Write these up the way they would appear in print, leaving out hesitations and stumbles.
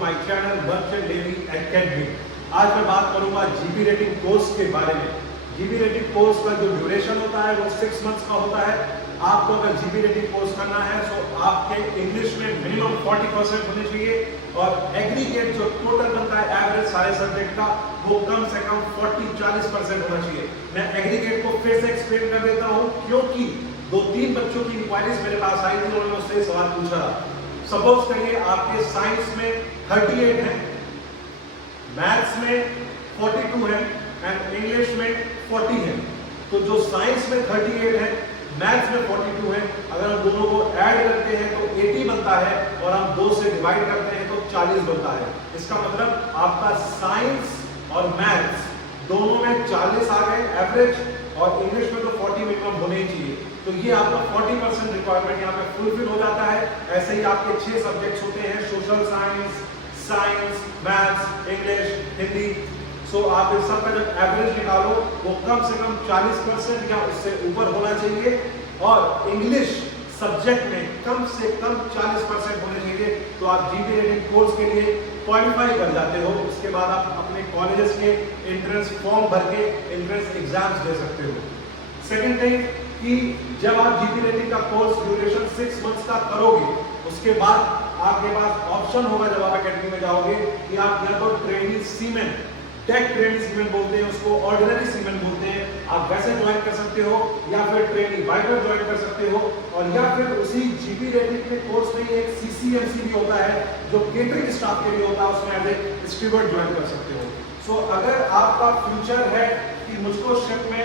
My channel merchant navy academy. आज मैं बात करूंगा जीपी रेटिंग कोर्स के बारे में। जीपी रेटिंग कोर्स का जो ड्यूरेशन होता है वो 6 मंथ्स का होता है। आपको अगर जीपी रेटिंग कोर्स करना है तो आपके इंग्लिश में मिनिमम 40% होने चाहिए और एग्रीगेट जो टोटल बनता है एवरेज सारे सब्जेक्ट का वो कम से कम 40-40% होना चाहिए। मैं एग्रीगेट को फिर से एक्सप्लेन कर देता हूं क्योंकि 2-3 बच्चों की इंक्वायरीज मेरे पास आई थी, उन्होंने मुझसे सवाल पूछा। सपोज करिए आपके साइंस में 38 है, मैथ्स में 42 है एंड इंग्लिश में 40 है। तो जो साइंस में 38 है, मैथ्स में 42 है, अगर हम दोनों को ऐड करते हैं तो 80 बनता है और हम 2 से डिवाइड करते हैं तो 40 बनता है। इसका मतलब आपका साइंस और मैथ्स दोनों में 40 आ गए एवरेज और इंग्लिश में तो 40 मिनिमम होने ही चाहिए। तो ये आपका 40% रिक्वायरमेंट यहाँ पे फुलफिल हो जाता है। ऐसे ही आपके 6 सब्जेक्ट्स होते हैं, social science, maths, English, Hindi. So आप इस सब का जब एवरेज निकालो वो कम से कम 40% या उससे ऊपर होना चाहिए और इंग्लिश सब्जेक्ट में कम से कम 40% होने चाहिए। तो आप जीपी रेटिंग कोर्स के लिए क्वालिफाई कर जाते हो। उसके बाद आप अपने कॉलेजेस के एंट्रेंस फॉर्म भर के एंट्रेंस एग्जाम्स दे सकते हो। सेकेंड थिंग कि जब आप जीपी रेटिंग का कोर्स ड्यूरेशन 6 मंथ्स का करोगे उसके बाद आपके पास ऑप्शन होगा जब आप एकेडमी में जाओगे कि आप या तो ट्रेनिंग सीमेन, टेक ट्रेनिंग सीमेन बोलते हैं उसको, ऑर्डिनरी सीमेन बोलते हैं, आप वैसे ज्वाइन कर सकते हो या फिर ट्रेनिंग वाइपर ज्वाइन कर सकते हो और या फिर उसी जीपी रेटिंग के कोर्स में एक सीसीएमसी भी होता है जो केटरिंग स्टाफ के लिए होता है, उसमें एज ए स्टीवर्ड ज्वाइन कर सकते हो। सो अगर आपका फ्यूचर है कि मुझको शिप में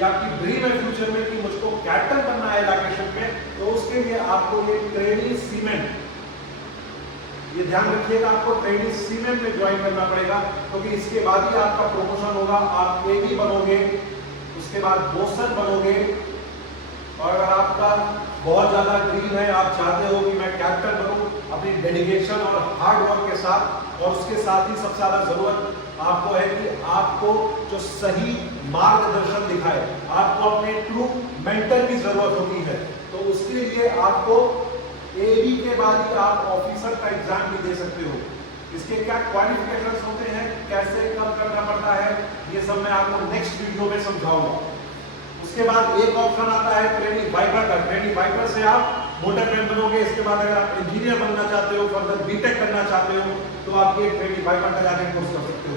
या आपकी ड्रीम है फ्यूचर में कि मुझको कैप्टन बनना है जाके शिप में, तो उसके लिए आपको ये ट्रेनिंग सीमेन, ये ध्यान रखिएगा, आपको ट्रेनिंग सीमेन में ज्वाइन करना पड़ेगा क्योंकि इसके बाद ही आपका प्रमोशन होगा। आप एबी बनोगे, उसके बाद बोसन बनोगे और अगर आपका बहुत ज्यादा ड्रीम है, आप चाहते हो कि मैं कैप्टन बनूं अपनी डेडिकेशन और हार्ड वर्क के साथ, और उसके साथ ही सबसे ज्यादा जरूरत आपको है कि आपको जो सही मार्गदर्शन दिखाए, आपको अपने ट्रू मेंटर की जरूरत होती है। तो उसके लिए आपको एबी के बाद ही आप ऑफिसर का एग्जाम भी दे सकते हो। इसके क्या क्वालिफिकेशंस होते हैं, कैसे कब करना पड़ता है, ये सब मैं आपको नेक्स्ट वीडियो में समझाऊंगा। उसके बाद एक ऑप्शन आता है ट्रेनिंग वाइपर का। ट्रेनिंग वाइपर से आप मोटरमैन बनोगे। इसके बाद अगर आप इंजीनियर बनना चाहते हो, फर्दर बीटेक करना चाहते हो, तो आप ये ट्रेनिंग वाइपर का जाके कोर्स कर सकते हो।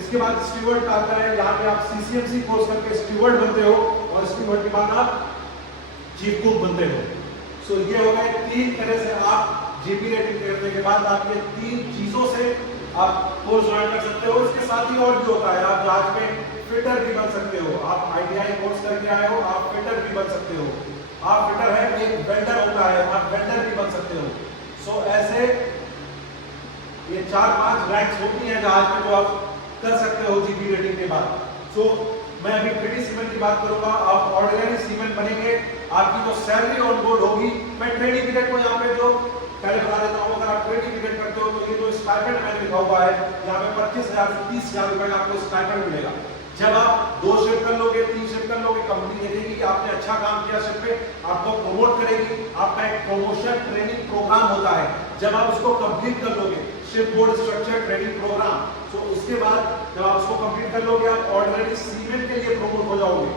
इसके बाद स्टीवर्ड का आता है, यहाँ पे आप सीसीएमसी कोर्स करके स्टीवर्ड बनते हो और स्टीवर्ड के बाद आप चीफ कुक बनते हो। सो ये हो गए 3 तरह से आप जीपी रेटिंग करने के बाद आप ये 3 चीजों से आप कोर्स ज्वाइन कर सकते हो। इसके साथ ही और भी होता है, आप जहाज में फिटर भी बन सकते हो। आप आईटीआई कोर्स करके आए हो, आप फिटर भी बन सकते हो। आप फिटर है, एक वेल्डर होता है, आप वेल्डर भी बन सकते हो। सो ऐसे ये 4-5 रैंक्स होती हैं जहाज में जो आप कर सकते हो जीपी रेटिंग के बाद। सो मैं अभी ट्रेनिंग सीमेन की बात करूंगा। आप ऑर्डिनरी सीमेन बनेंगे, आपकी जो सैलरी ऑन बोर्ड होगी, मैं ट्रेनिंग पीरियड को यहाँ पे जो पहले बता देता हूँ, अगर आप ट्रेनिंग पीरियड करते हो तो ये जो स्टाइपेंड मैंने लिखा हुआ है यहाँ पे 25,000 से 30,000 रुपए का आपको स्टाइपेंड मिलेगा। जब आप 2 शिफ्ट कर लोगे, 3 शिफ्ट कर लोगे, कंपनी देखेगी कि आपने अच्छा काम किया शिफ्ट पे, आपको प्रमोट करेगी। आपका एक प्रमोशन ट्रेनिंग प्रोग्राम होता है, जब आप उसको कंप्लीट कर लोगे, ship board structure training program, तो उसके बाद जब आप उसको कंप्लीट कर लोगे आप ऑर्डिनरी सीमेन के लिए प्रमोट हो जाओगे।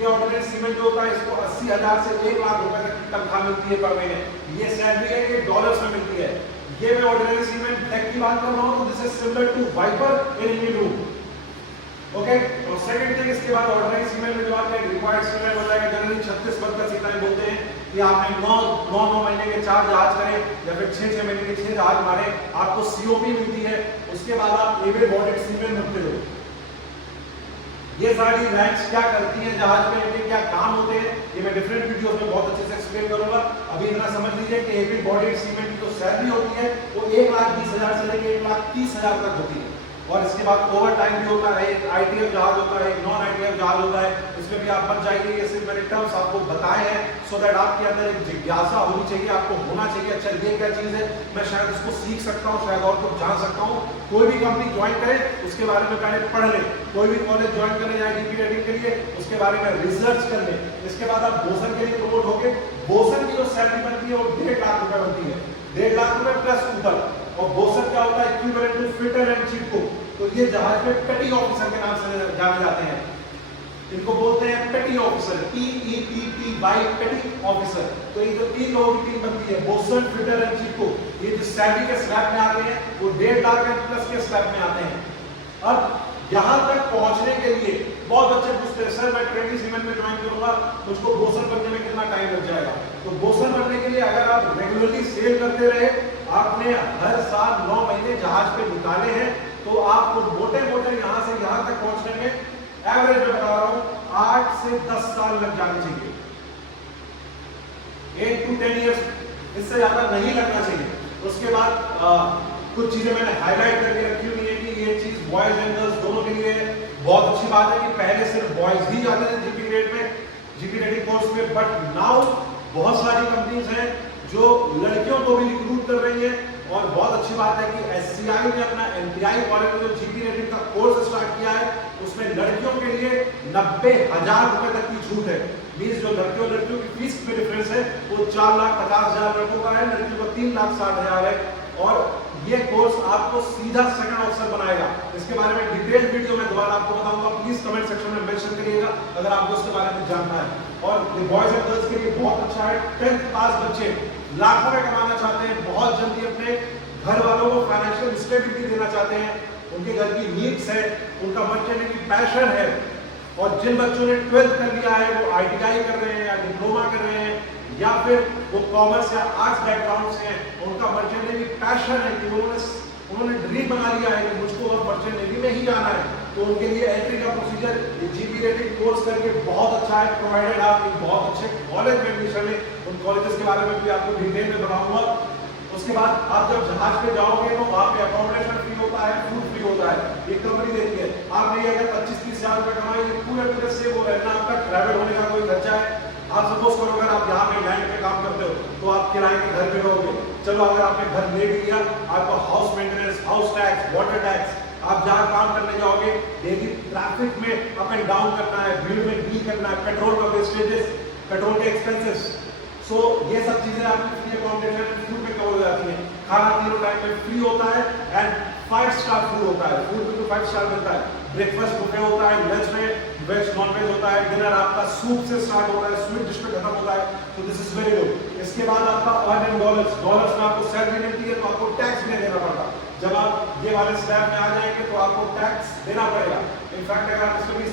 ये ऑर्डिनरी सीमेन जो होता है इसको 80,000 से 1 लाख रुपए तक की तनख्वाह मिलती है पर महीने। ये सैलरी है, ये डॉलर्स में मिलती है। ये मैं ऑर्डिनरी सीमेन टेक की बात कर रहा हूँ, तो this is similar to wiper in Indian room. Okay, और सेकंड थिंग, इसके बाद ऑर्डिनरी सीमेन में जो आपका रिक्वायर्ड सीमेन हो जाएगा, जनरली 36 पद का सीमेन बोलते हैं कि आपने 9 महीने के 4 जहाज करे या फिर 6 महीने के 6 जहाज मारे, आपको सीओपी मिलती है। उसके बाद आप एबल बॉडेड सीमेन बनते हो। ये सारी रैंक्स क्या करती हैं जहाज में, इनके क्या काम होते हैं, ये मैं डिफरेंट वीडियोस में बहुत अच्छे से एक्सप्लेन करूंगा। अभी इतना समझ लीजिए कि एबल बॉडेड सीमेन की जो सैलरी होती है वो 1,20,000 से लेकर 1,30,000 तक होती है। और इसके बाद ओवर टाइम भी होता है, एक आईटीएफ जहाज होता है, एक नॉन आईटीएफ जहाज होता है, इसमें भी आप बच जाइए। ये सिर्फ मैंने टर्म्स आपको बताए हैं सो दैट आपके अंदर एक जिज्ञासा होनी चाहिए, आपको होना चाहिए अच्छा ये क्या चीज़ है, मैं शायद इसको सीख सकता हूँ, शायद और कुछ जान सकता हूँ। कोई भी कंपनी ज्वाइन करे उसके बारे में पहले पढ़ ले, कोई भी कॉलेज ज्वाइन करने जाए जीपी रेटिंग के लिए उसके बारे में रिसर्च कर ले। इसके बाद आप बोसन के लिए प्रमोट होगे। बोसन की जो सैलरी बनती है वो 1.5 लाख रुपए बनती है, 1.5 लाख रुपए प्लस ऊपर। और बोसन क्या होता है equivalent to fitter and chief cook. तो ये जहाज में पेटी ऑफिसर के नाम से जाने जाते हैं, इनको बोलते हैं पेटी ऑफिसर, PETTY पेटी ऑफिसर। तो ये जो 3 लोगों की टीम बनती है, boson, fitter and chief cook, ये जो सैलरी के स्लैब में आते हैं वो 1.5 लाख प्लस के स्लैब में आते हैं। अब यहाँ तक पहुंचने के लिए बहुत बच्चे पूछते हैं सर मैं 20 सीमेंट में ज्वाइन करूंगा, मुझको बोसन बनने में कितना टाइम लग जाएगा। तो बोसन बनने के लिए अगर आप रेगुलरली सेल करते रहे, आपने हर साल 9 महीने जहाज पे निकाले हैं, तो आपको मोटे मोटे यहाँ से यहाँ तक पहुंचने में एवरेज में बता रहा हूं 8 से 10 साल लग जाने चाहिए, 8 to 10 ईयर्स, इससे ज्यादा नहीं लगना चाहिए। उसके बाद कुछ चीजें मैंने हाईलाइट करके रखी हुई है कि ये चीज बॉयज एंड गर्ल्स दोनों के लिए बहुत अच्छी बात है कि पहले सिर्फ बॉयज ही जाते थे जीपी ग्रेड में, जीपी रेटिंग कोर्स में, बट नाउ बहुत सारी कंपनीज हैं जो लड़कियों को भी रिक्रूट कर रही है। और बहुत अच्छी बात है कि SCI ने अपना NTI कॉलेज में जो जीपी रेटिंग का कोर्स स्टार्ट किया है, उसमें लड़कियों के लिए 90,000 रुपए तक की छूट है। मींस जो लड़कियों की फीस में डिफरेंस है वो 4,50,000 लड़कों का है, लड़कियों का 3,60,000 है। और ये कोर्स आपको सीधा सेकंड ऑफिसर बनाएगा। इसके बारे में डिटेल वीडियो में दोबारा आपको बताऊंगा, प्लीज कमेंट सेक्शन में मेंशन करिएगा अगर आपको इसके बारे में जानना है। और बॉयज एंड गर्ल्स के लिए बहुत अच्छा है, 10th पास बच्चे लाखों में कमाना चाहते हैं, बहुत जल्दी अपने घर वालों को फाइनेंशियल स्टेबिलिटी देना चाहते हैं, उनके घर की नीड्स है, उनका मर्चेंट की पैशन है। और जिन बच्चों ने 12th कर लिया है वो ITI कर रहे हैं या डिप्लोमा कर रहे हैं या फिर वो कॉमर्स या आर्ट्स बैकग्राउंड से हैं, उनका मर्चेंट नेवी पैशन है कि उन्होंने ड्रीम बना लिया है कि मुझको और मर्चेंट नेवी में ही जाना है, तो उनके लिए एंट्री का प्रोसीजर जीपी रेटिंग कोर्स करके बहुत अच्छा है, प्रोवाइडेड आप एक बहुत अच्छे कॉलेज में एडमिशन लें। उन कॉलेजेस के बारे में भी आपको डिटेल में बताऊंगा। उसके बाद आप जब जहाज पे जाओगे तो वहाँ पे अकोमोडेशन फ्री होता है, फूड फ्री होता है, एक कंपनी देती है। आपने ये अगर 25-30 हजार रुपए कमाएंगे पूरे सेव हो रहे हैं ना, आपका ट्रैवल होने का कोई खर्चा है। आप सपोज करो अगर आप यहाँ पे लैंड पे काम करते हो तो आप किराए के घर पे रहोगे, चलो अगर आपने घर ले भी लिया, आपको house maintenance, house tax, water tax, आप जहाँ काम करने जाओगे डेली ट्रैफिक में अप एंड डाउन करना है, भीड़ में डील करना है, पेट्रोल का वेस्टेजेस, पेट्रोल के एक्सपेंसेस, सो ये सब चीजें आपकी फ्री अकोमोडेशन फूड में कवर हो जाती हैं। खाना तीनों टाइम में फ्री होता है एंड 5 स्टार फूड होता है, फूड में तो 5 स्टार मिलता है। ब्रेकफास्ट बुफे होता है, लंच में वेज नॉन वेज होता है, डिनर आपका सूप से स्टार्ट होता है, स्वीट डिश में खत्म होता है, तो दिस इज वेरी गुड। इसके बाद आपका अर्न इन डॉलर्स में आपको सैलरी मिलती है तो आपको टैक्स नहीं देना पड़ता। जब आप ये वाले स्लैब में आ जाएंगे तो आपको टैक्स देना पड़ेगा। इनफैक्ट अगर आप इसमें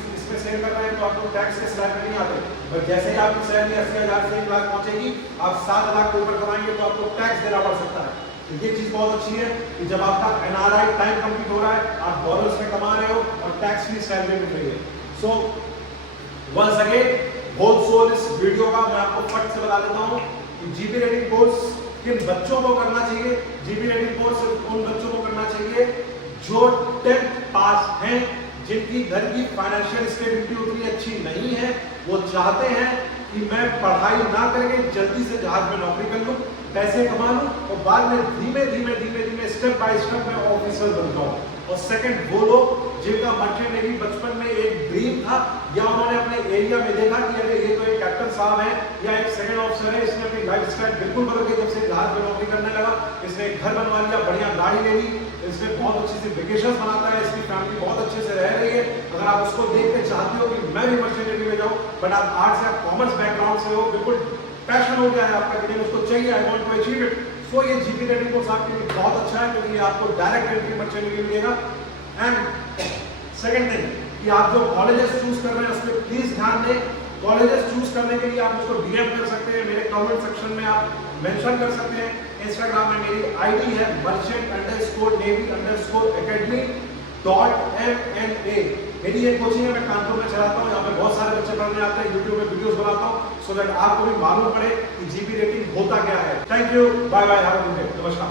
सेल कर रहे हैं तो आपको टैक्स के स्लैब में नहीं आते, बट जैसे ही आपकी सैलरी 80,000 से 1 लाख पहुंचेगी, आप 7 लाख के ऊपर कमाएंगे तो आपको टैक्स देना पड़ सकता है। तो ये चीज बहुत अच्छी है कि जब आपका NRI टाइम कंप्लीट हो रहा है, आप डॉलर्स में कमा रहे हो और टैक्स फ्री सैलरी मिल रही है। So once again whole soul इस वीडियो का मैं आपको फट से बता देता हूं कि जीपी रेटिंग कोर्स किन बच्चों को करना चाहिए। जीपी रेटिंग कोर्स उन बच्चों को करना चाहिए जो 10th पास हैं, जिनकी घर की फाइनेंशियल स्टेबिलिटी उतनी अच्छी नहीं है, वो चाहते हैं कि मैं पढ़ाई ना करके जल्दी से जहाज में नौकरी कर लूं, पैसे कमा लूं और बाद में धीमे धीमे स्टेप बाय स्टेप मैं ऑफिसर बन जाऊं। और सेकंड वो लोग जिनका मर्चेंट नेवी बचपन में एक ड्रीम था या उन्होंने अपने एरिया में देखा कि अरे ये तो एक कैप्टन साहब है या एक सेकंड ऑफिसर है, इसने अपनी लाइफस्टाइल बिल्कुल बदल के जब से जहाज में नौकरी करने लगा, इसने एक घर बनवा लिया, बढ़िया गाड़ी ले ली, इसने बहुत अच्छी सी वेकेशन मनाता है, इसकी फैमिली बहुत अच्छे से रह रही है। अगर आप उसको देख के चाहते हो कि मैं भी मर्चेंट नेवी में जाऊं, बट आप आर्ट्स या कॉमर्स बैकग्राउंड से हो, बिल्कुल पैशन हो गया है आपका कि मुझको चाहिए, I want to achieve it, so ये जीपी रेटिंग कोर्स आपके लिए बहुत अच्छा है क्योंकि आपको डायरेक्ट एंट्री मर्चेंट नेवी मिलेगा। एंड सेकंड थिंग कि आप जो कॉलेजेस चूज कर रहे हैं उस पर प्लीज ध्यान दें। कॉलेजेस चूज करने के लिए आप मुझको DM कर सकते हैं, मेरे कमेंट सेक्शन में आप मेंशन कर सकते हैं। इंस्टाग्राम में मेरी ID है merchant_navy_academy.mna। मेरी ये कोचिंग है, मैं कानपुर में चलाता हूँ, यहाँ पे बहुत सारे बच्चे पढ़ने आते हैं, यूट्यूब में वीडियोस बनाता हूँ सो दैट आपको भी मालूम पड़े कि जीपी रेटिंग होता क्या है। Thank you, bye bye, have a good day, नमस्कार।